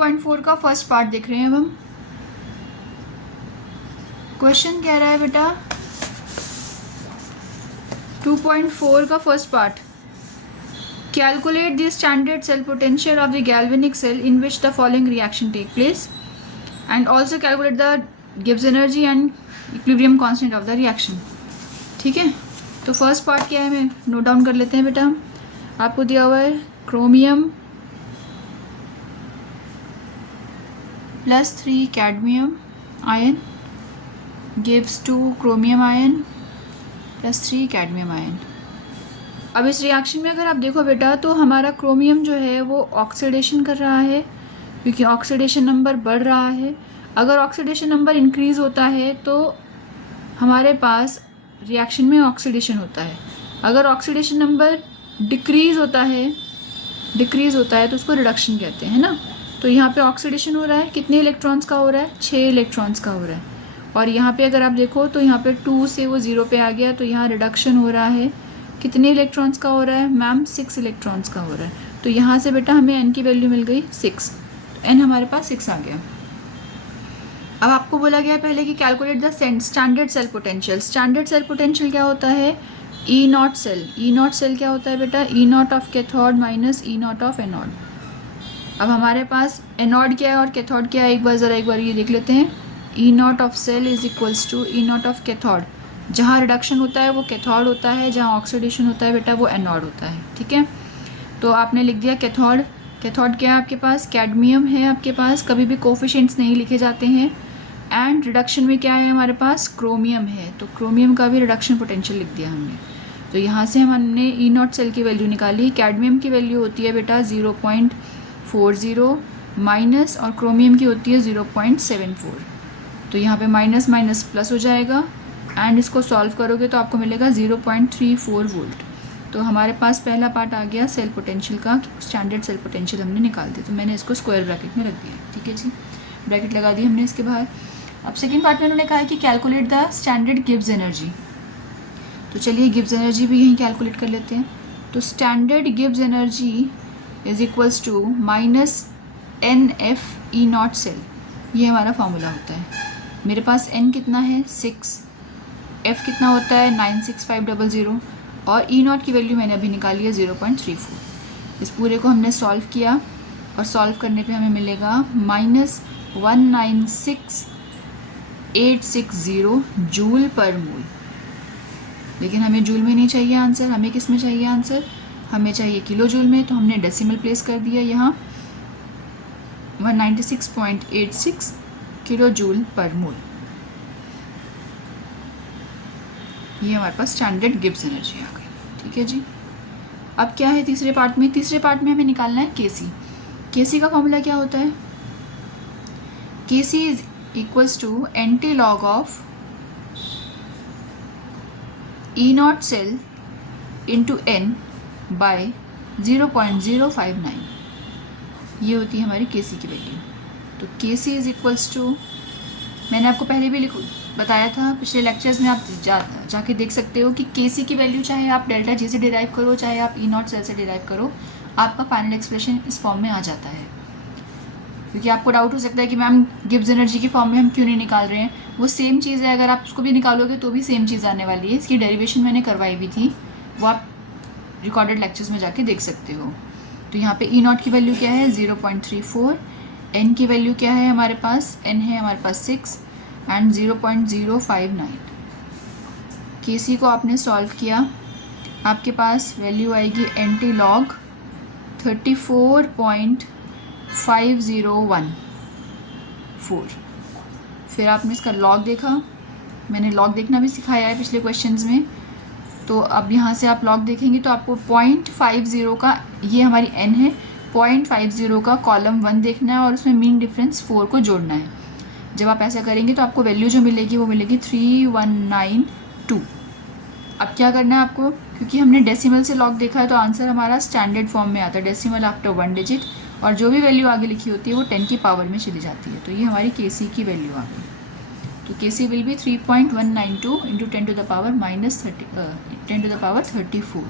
2.4 का first part देख रहे हैं अब हम। क्वेश्चन कह रहा है बेटा 2.4 का first part, calculate the standard cell potential of the galvanic cell in which the following reaction take place and also calculate the Gibbs energy and equilibrium constant of the reaction. ठीक है, तो first part क्या है मैं note down कर लेते हैं बेटा। आपको दिया हुआ है chromium +3 cadmium ion gives 2 chromium ion +3 cadmium ion. अब इस रिएक्शन में अगर आप देखो बेटा तो हमारा क्रोमियम जो है वो ऑक्सीडेशन कर रहा है क्योंकि ऑक्सीडेशन नंबर बढ़ रहा है। अगर ऑक्सीडेशन नंबर इंक्रीज़ होता है तो हमारे पास रिएक्शन में ऑक्सीडेशन होता है। अगर ऑक्सीडेशन नंबर डिक्रीज़ होता है तो उसको रिडक्शन कहते हैं ना। तो यहाँ पे ऑक्सीडेशन हो रहा है, कितने इलेक्ट्रॉन्स का हो रहा है? 6 इलेक्ट्रॉन्स का हो रहा है। और यहाँ पे अगर आप देखो तो यहाँ पे 2 से वो 0 पे आ गया, तो यहाँ रिडक्शन हो रहा है। कितने इलेक्ट्रॉन्स का हो रहा है मैम? 6 इलेक्ट्रॉन्स का हो रहा है। तो यहाँ से बेटा हमें n की वैल्यू मिल गई 6, तो n हमारे पास 6 आ गया। अब आपको बोला गया पहले कि calculate the standard cell potential. Standard cell potential क्या होता है? E0 cell. E0 सेल क्या होता है बेटा? E0 of cathode minus E0 of anode. अब हमारे पास एनोड क्या है और कैथोड क्या है, एक बार ये देख लेते हैं। E0 of cell is equals to E0 of cathode. जहाँ रिडक्शन होता है वो कैथोड होता है, जहाँ ऑक्सीडेशन होता है बेटा वो एनोड होता है। ठीक है, तो आपने लिख दिया कैथोड। कैथोड क्या है आपके पास? कैडमियम है आपके पास, कभी भी कोफिशिएंट्स नहीं लिखे जाते हैं। एंड रिडक्शन में क्या है हमारे पास? क्रोमियम है, तो क्रोमियम का भी रिडक्शन पोटेंशियल लिख दिया हमने। तो यहाँ से हमने E0 सेल की वैल्यू निकाली। कैडमियम की वैल्यू होती है बेटा 0.40 माइनस, और क्रोमियम की होती है 0.74। तो यहाँ पे माइनस माइनस प्लस हो जाएगा एंड इसको सॉल्व करोगे तो आपको मिलेगा 0.34 वोल्ट। तो हमारे पास पहला पार्ट आ गया सेल पोटेंशियल का, स्टैंडर्ड सेल पोटेंशियल हमने निकाल दिया। तो मैंने इसको स्क्वायर ब्रैकेट में रख दिया। ठीक है जी, ब्रैकेट लगा दी हमने इसके बाहर। अब सेकेंड पार्ट में उन्होंने कहा है कि calculate the standard Gibbs energy. तो चलिए गिब्स एनर्जी भी यहीं कैलकुलेट कर लेते हैं। तो standard Gibbs energy is equals to minus NF E0 cell. ये हमारा फॉर्मूला होता है। मेरे पास n कितना है? 6, f कितना होता है? 96500, और E0 की वैल्यू मैंने अभी निकाली है 0.34। इस पूरे को हमने सॉल्व किया और सॉल्व करने पे हमें मिलेगा -196860 जूल पर मोल। लेकिन हमें जूल में नहीं चाहिए आंसर, हमें किस में चाहिए आंसर? हमें चाहिए किलो जूल में। तो हमने डेसिमल प्लेस कर दिया यहाँ 196.86 किलो जूल पर मोल। ये हमारे पास स्टैंडर्ड गिब्स एनर्जी आ गई। ठीक है जी, अब क्या है तीसरे पार्ट में? तीसरे पार्ट में हमें निकालना है केसी। केसी का फॉर्मूला क्या होता है? K C is equals to anti log of E0 cell into n by 0.059। ये होती है हमारी केसी की वैल्यू। तो केसी इज इक्वल्स टू, मैंने आपको पहले भी बताया था पिछले लेक्चर्स में, आप जाके देख सकते हो कि केसी की वैल्यू चाहे आप डेल्टा जी से डिराइव करो चाहे आप E0 सेल से डिराइव करो, आपका फाइनल एक्सप्रेशन इस फॉर्म में आ जाता है। क्योंकि आपको डाउट हो सकता है कि मैम गिब्स एनर्जी की फॉर्म में हम क्यों नहीं निकाल रहे हैं। वो सेम चीज़ है, अगर आप उसको भी निकालोगे तो भी सेम चीज़ आने वाली है। इसकी डेरिवेशन मैंने करवाई भी थी, वो आप रिकॉर्डेड लेक्चर्स में जाके देख सकते हो। तो यहाँ पे E0 की वैल्यू क्या है? 0.34। n की वैल्यू क्या है हमारे पास? n है हमारे पास 6 एंड 0.059। केसी को आपने सॉल्व किया, आपके पास वैल्यू आएगी एंटी लॉग 34.5014। फिर आपने इसका लॉग देखा, मैंने लॉग देखना भी सिखाया है पिछले क्वेश्चंस में। तो अब यहाँ से आप लॉग देखेंगे तो आपको 0.50 का, ये हमारी n है, 0.50 का कॉलम 1 देखना है और उसमें मीन डिफरेंस 4 को जोड़ना है। जब आप ऐसा करेंगे तो आपको वैल्यू जो मिलेगी वो मिलेगी 3192। अब क्या करना है आपको, क्योंकि हमने डेसिमल से लॉग देखा है तो आंसर हमारा स्टैंडर्ड फॉर्म में आता है, डेसिमल आफ्टर 1 डिजिट, और जो भी वैल्यू आगे लिखी होती है वो 10 की पावर में चली जाती है। तो ये हमारी केसी की वैल्यू आ गई। तो K C will be 3.192 into 10 to the power -34।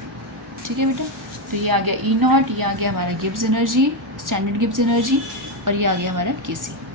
ठीक है बेटा, तो ये आ गया E0, ये आ गया हमारा Gibbs energy, standard Gibbs energy. और ये आ गया हमारा Kc।